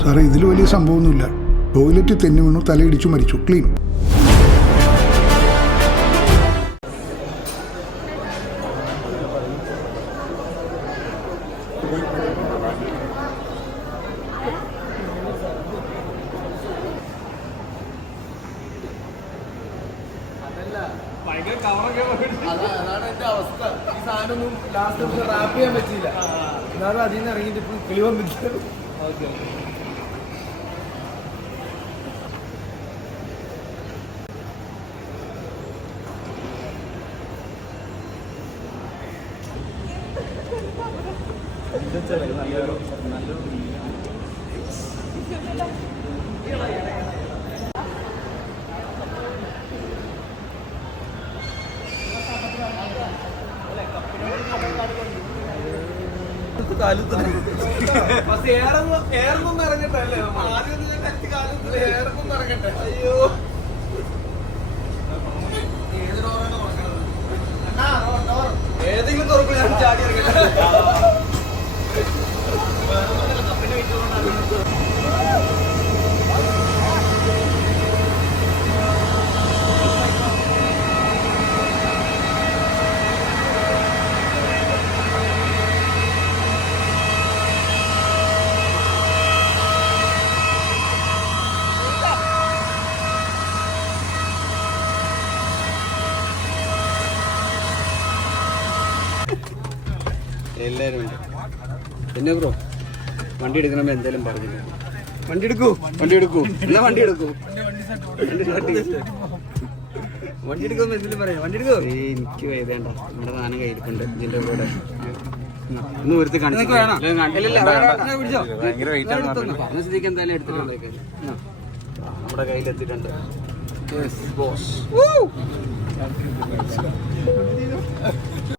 സാറേ ഇതിൽ വലിയ സംഭവമൊന്നുമില്ല ടോയ്ലറ്റ് തെന്നി വീണു തലയിടിച്ചു മരിച്ചു ക്ലീൻ അതാ- അതാണ് എന്റെ അവസ്ഥ ഈ സാധനമൊന്നും ലാസ്റ്റ് റാപ്പ് ചെയ്യാൻ പറ്റിയില്ല എന്നാലും അതിൽ നിന്ന് ഇറങ്ങിയിട്ട് ഇപ്പം കിളി വന്നിട്ട് ഓക്കെ ഏറൊന്നും ഇറങ്ങട്ടല്ലേ ആദ്യം ഞാൻ കത്തി കാലത്തിൽ ഏറൊന്നും ഇറങ്ങട്ടെ. അയ്യോ. എല്ലാവരും ഉണ്ട്. പിന്നെ ബ്രോ വണ്ടി എടുക്കണമെങ്കിൽ എന്തായാലും പറഞ്ഞു വണ്ടി എടുക്കൂ വണ്ടി എടുക്കൂ. എന്നാ വണ്ടി എടുക്കൂ? വണ്ടി എടുക്കുമ്പോ എന്തെങ്കിലും പറയാം. വണ്ടി എടുക്കോ. എനിക്ക് വേദേണ്ട. നമ്മുടെ സാധനം കയ്യിരിപ്പുണ്ട് ഇതിന്റെ കൂടെ. ഒന്ന് ഒരുത്തി കാണിച്ചു. പറഞ്ഞ സ്ഥിതിക്ക് എന്തായാലും എടുത്തിട്ടുണ്ട് നമ്മുടെ ബോസ്